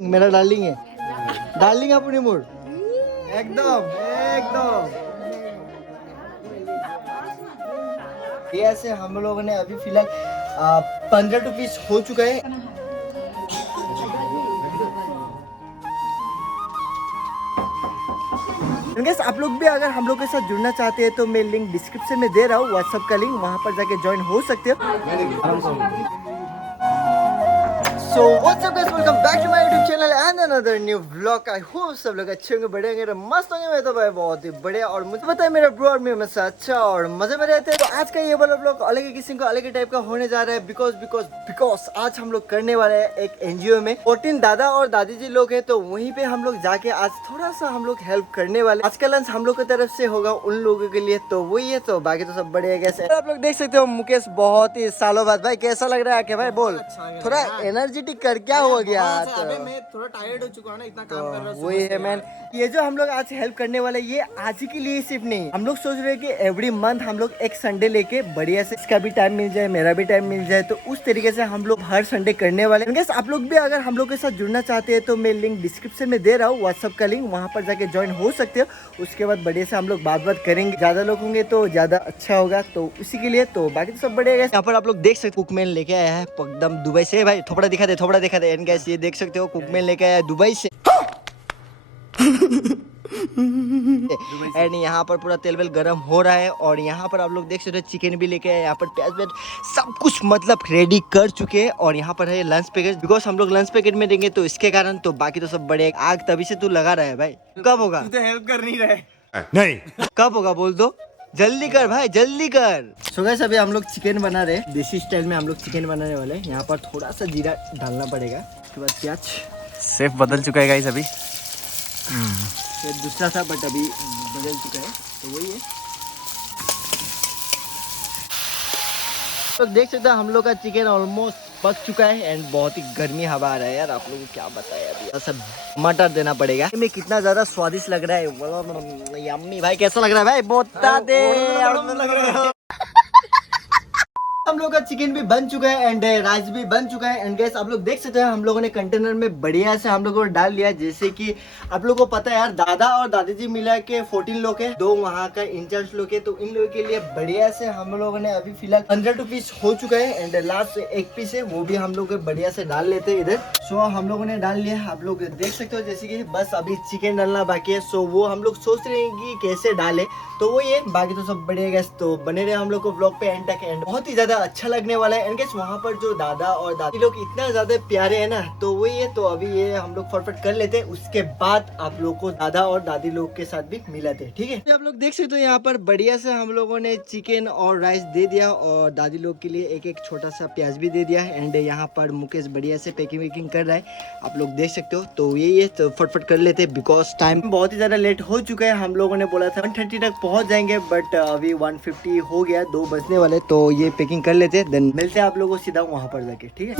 मेरा डार्लिंग है, डार्लिंग अपनी मूड एकदम एकदम। ये ऐसे हम लोगों ने अभी फिलहाल 15 रुपीस हो चुका है। गाइस आप लोग भी अगर हम लोग के साथ जुड़ना चाहते हैं तो मैं लिंक डिस्क्रिप्शन में दे रहा हूँ, व्हाट्सएप का लिंक, वहां पर जाके ज्वाइन हो सकते हो। So what's up guys, welcome back to my YouTube channel and another new vlog। I hope सब लोग अच्छे होंगे, बड़े होंगे, मस्त होंगे। मैं तो भाई बहुत ही बढ़िया, और मुझे पता है मेरा ब्रो और मैं हमेशा अच्छा और मजे में रहते हैं। तो आज का ये वाला ब्लॉग अलग ही किस्म का, अलग ही टाइप का होने जा रहा है। बिकॉज आज हम लोग करने वाले हैं एक एनजीओ में 14 दादा और दादी जी लोग हैं, तो वहीं पे हम लोग जाके आज थोड़ा सा हम लोग हेल्प करने वाले। आज का लंच हम लोग की तरफ से होगा उन लोगों के लिए, तो वही है। तो बाकी तो सब बढ़िया। कैसे आप लोग देख सकते हो मुकेश बहुत ही सालों बाद, भाई कैसा लग रहा है? कि भाई बोल थोड़ा एनर्जेटिक कर, क्या हो गया? अबे मैं थोड़ा टायर्ड हो चुका हूँ ना, इतना काम कर रहा हूँ। वही है मैन, ये जो हम लोग आज हेल्प करने वाले, ये आज ही के लिए सिर्फ नहीं, हम लोग सोच रहे हैं कि एवरी मंथ हम लोग एक संडे लेके बढ़िया से, इसका भी टाइम मिल जाए, मेरा भी टाइम मिल जाए, तो उस तरीके से हम लोग हर संडे करने वाले हैं। आप लोग भी अगर हम लोग के साथ जुड़ना चाहते हैं तो मैं लिंक डिस्क्रिप्शन में दे रहा हूँ, व्हाट्सएप का लिंक, वहाँ पर जाके ज्वाइन हो सकते हो। उसके बाद बढ़िया से हम लोग बात करेंगे, ज्यादा लोग होंगे तो ज्यादा अच्छा होगा, तो उसी के लिए। तो बाकी तो सब बढ़िया। यहाँ पर आप लोग देख सकते कुकमैन लेके आया है एकदम दुबई से। भाई थोड़ा दिखा दे, थोड़ा दिखा दे। गैस ये देख सकते हो कुकमैन लेके आया है दुबई से। एंड यहाँ पर पूरा तेल वेल गर्म हो रहा है, और यहाँ पर आप लोग देख सकते हो चिकन भी लेके आए, यहाँ पर प्याज व्याज सब कुछ मतलब रेडी कर चुके हैं। और यहाँ पर है लंच पैकेट, बिकॉज हम लोग लंच पैकेट में देंगे तो इसके कारण। तो बाकी तो सब बड़े। आग तभी से तू लगा रहा है भाई, कब होगा? तू तो हेल्प कर नहीं रहे। नहीं कब होगा बोल दो, जल्दी कर भाई जल्दी कर। सो गाइस अभी हम लोग चिकन बना रहे हैं, देसी स्टाइल में हम लोग चिकन बनाने वाले हैं। यहाँ पर थोड़ा सा जीरा डालना पड़ेगा, उसके बाद प्याज। सेफ बदल चुका है गाइस अभी। ये दूसरा था बट अभी बदल चुका है, तो वही है। तो देख सकते हैं हम लोग का चिकन ऑलमोस्ट पक चुका है, एंड बहुत ही गर्मी हवा आ रहा है यार। आप लोगों को क्या बताया, अभी सब मटर देना पड़ेगा। में कितना ज्यादा स्वादिष्ट लग रहा है, यम्मी। भाई कैसा लग रहा है भाई? बता दे। लग रहा है हम लोग का चिकन भी बन चुका है एंड राइस भी बन चुका है। एंड गैस आप लोग देख सकते हैं हम लोगों ने कंटेनर में बढ़िया से हम लोगों को डाल लिया। जैसे कि आप लोगों को पता है यार, दादा और दादी जी मिला के 14 लोग हैं, 2 वहाँ का इंचार्ज लोग है, तो इन लोगों के लिए बढ़िया से हम लोगों ने अभी फिलहाल 15 रुपीस हो चुका है। एंड लास्ट एक पीस है वो भी हम लोग बढ़िया से डाल लेते हैं इधर। सो हम लोगों ने डाल लिया, आप लोग देख सकते हो। जैसे कि बस अभी चिकन डालना बाकी है, सो वो हम लोग सोच रहे हैं कि कैसे डाले, तो वो ये। बाकी तो सब बढ़िया गैस, तो बने रहे हम लोग को ब्लॉग पे एंड तक। एंड बहुत ही ज्यादा अच्छा लगने वाला है। एंड गैस वहाँ पर जो दादा और दादी लोग इतना ज्यादा प्यारे है ना, तो वही है। तो अभी ये हम लोग फटफट कर लेते हैं, उसके बाद आप लोग को दादा और दादी लोग के साथ भी मिलाते हैं, ठीक है? आप लोग देख सकते हो यहाँ पर बढ़िया से हम लोगों ने चिकन और राइस दे दिया, और दादी लोग के लिए एक एक छोटा सा प्याज भी दे दिया। एंड यहाँ पर मुकेश बढ़िया से पैकिंग वैकिंग कर रहा है, आप लोग देख सकते हो। तो यही है, तो फटफट कर लेते हैं, बिकॉज टाइम बहुत ही ज्यादा लेट हो चुका है। हम लोगों ने बोला था 1:30 तक पहुंच जाएंगे, बट अभी 1:50 हो गया, 2 बजने वाले। तो ये पैकिंग कर लेते हैं, देन मिलते हैं आप लोगों को सीधा वहां पर जाके, ठीक है?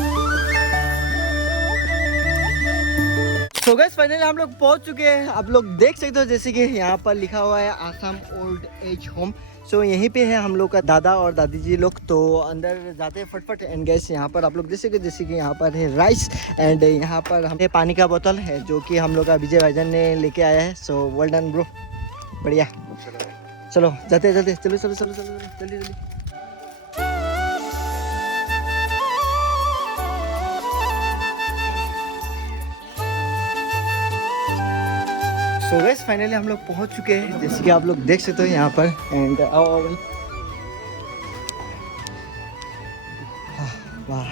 तो गाइस फाइनली हम लोग पहुंच चुके हैं, आप लोग देख सकते हो। जैसे कि यहाँ पर लिखा हुआ है आसाम ओल्ड एज होम। सो यहीं पे है हम लोग का दादा और दादी जी लोग, तो अंदर जाते हैं फटफट। एंड गैस यहाँ पर आप लोग देख सकते हो, जैसे कि यहाँ पर है राइस, एंड यहाँ पर हमें पानी का बोतल है जो कि हम लोग का विजय भाईजान ने लेके आया है। सो वेल डन ब्रो, बढ़िया। चलो जाते चलो चलो चलो चलो जल्दी जल्दी। सो गाइस फाइनली हम लोग पहुंच चुके हैं, जैसे कि आप लोग देख सकते हो यहाँ पर। एंड और वाह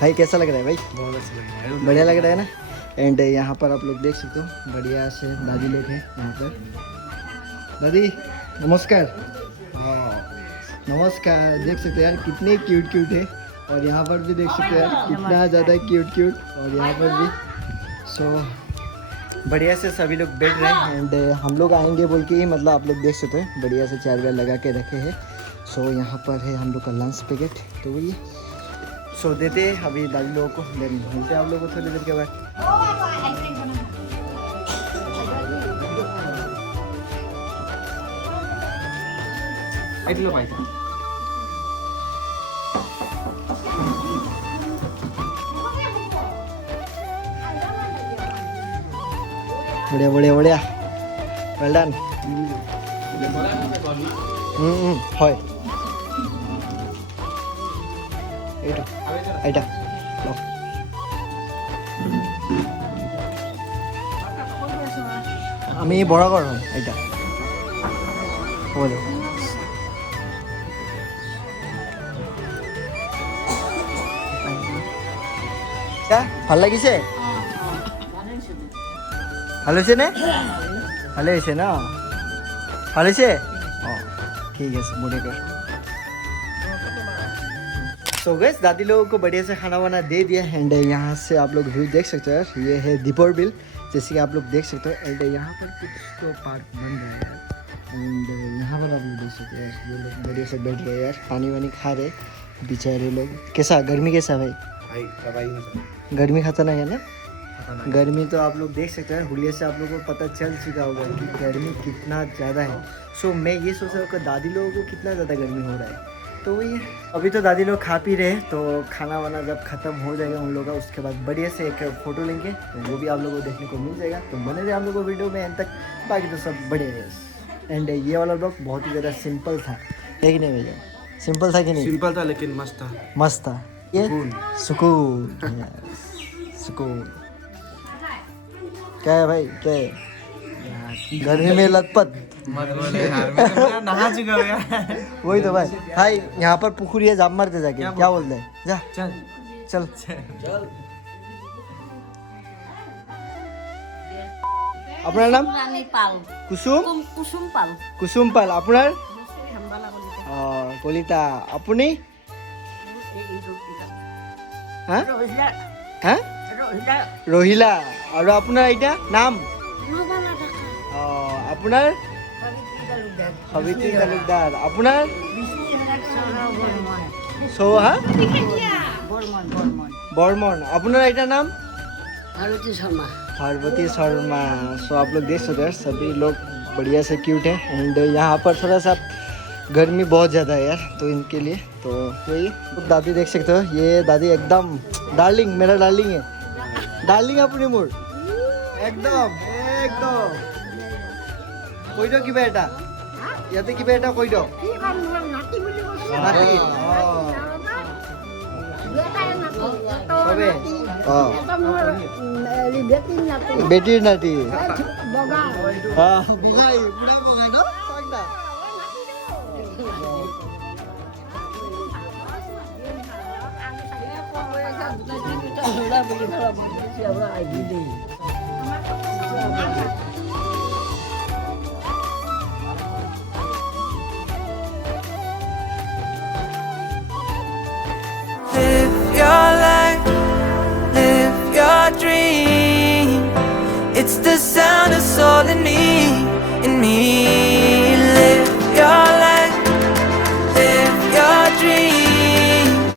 भाई कैसा लग रहा है भाई? बहुत अच्छा लग रहा है, बढ़िया लग रहा है ना? एंड यहाँ पर आप लोग देख सकते हो बढ़िया से दादी लोग हैं यहाँ पर। दादी नमस्कार। नमस्कार। देख सकते हो यार कितने क्यूट है, और यहाँ पर भी देख सकते हो यार कितना ज़्यादा क्यूट, और यहाँ पर भी। सो बढ़िया से सभी लोग बैठ रहे हैं, एंड हम लोग आएंगे बोल के ही, मतलब आप लोग देख सकते हैं बढ़िया से चेयर वेयर लगा के रखे हैं। सो यहाँ पर है हम लोग का लंच पैकेट, तो वही है। सो देते हैं अभी दादी लोगों को, देन मिलते हैं आप लोगों को थोड़ी देर के बाद। भाई बढ़िया बढ़िया बढ़िया वेल डन হয় এইটো এইটা লও আমি বড় করব এইটা বলো ভাল লাগিছে ভালো হয়েছে না ভালো হয়েছে না ভালো হয়েছে ठीक है बढ़िया कर सो गाइस दादी लोगों को बढ़िया से खाना वाना दे दिया एंड यहाँ से आप लोग व्यू देख सकते हो यार ये है दीपोर बिल जैसे कि आप लोग देख सकते हो एंड यहाँ पर कुछ तो पार्क बन रहा है यार एंड यहाँ पर आप लोग देख सकते हो यार ये लोग बढ़िया से बैठ गए यार पानी वानी खा रहे बेचारे लोग कैसा गर्मी कैसा भाई गर्मी खतरनाक है ना गर्मी तो आप लोग देख सकते हैं हुलिया से आप लोगों को पता चल चुका होगा कि गर्मी कितना ज़्यादा है सो मैं ये सोच रहा हूँ कि दादी लोगों को कितना ज़्यादा गर्मी हो रहा है तो वही है अभी तो दादी लोग खा पी रहे हैं तो खाना वाना जब ख़त्म हो जाएगा उन लोगों का उसके बाद बढ़िया से एक फ़ोटो लेंगे तो वो भी आप लोगों को देखने को मिल जाएगा तो बने रहे आप लोगों को वीडियो में एंड तक बाकी तो सब बढ़िया है एंड ये वाला ब्लॉग बहुत ही ज़्यादा सिंपल था है कि नहीं भैया सिंपल था कि नहीं सिंपल था लेकिन मस्त था मस्त था ये सुकून सुकून क्या है भाई क्या है गर्मी में लतपत मत बोले यार मैं तो मेरा नहा चुका हूं यार वही तो भाई भाई यहाँ पर पुखुरी है जाप मारते जाके क्या बोलते हैं जा चल चल আপনার নাম রানী পাল কুসুম কুসুম পাল কুসুম পাল আপনার হেমবালা কলিতা কলিতা আপুনি হ্যাঁ রহিলা হ্যাঁ রহিলা রহিলা আৰু আপোনাৰ এটা নাম নজানা দেখা আপোনাৰ কবিতা তালুকদার সবিতি তালুকদাৰ আপোনাৰ বর্মন হা বর্মন বর্মন বর্মন আপোনাৰ এটা নাম ভারতী শর্মা पार्वती शर्मा सो आप लोग देख सकते हैं सभी लोग बढ़िया से क्यूट है एंड यहाँ पर थोड़ा सा गर्मी बहुत ज़्यादा है यार तो इनके लिए तो वही दादी देख सकते हो ये दादी एकदम डार्लिंग मेरा डार्लिंग है डार्लिंग अपनी मूड एकदम एकदम कोई दो की बेटा याते की बेटा कोई दो नाती बेटीर नाती हाँ बुगाई बुढ़ा बुगाई ना सांगना Live your life, live your dream. It's the sound of soul in me,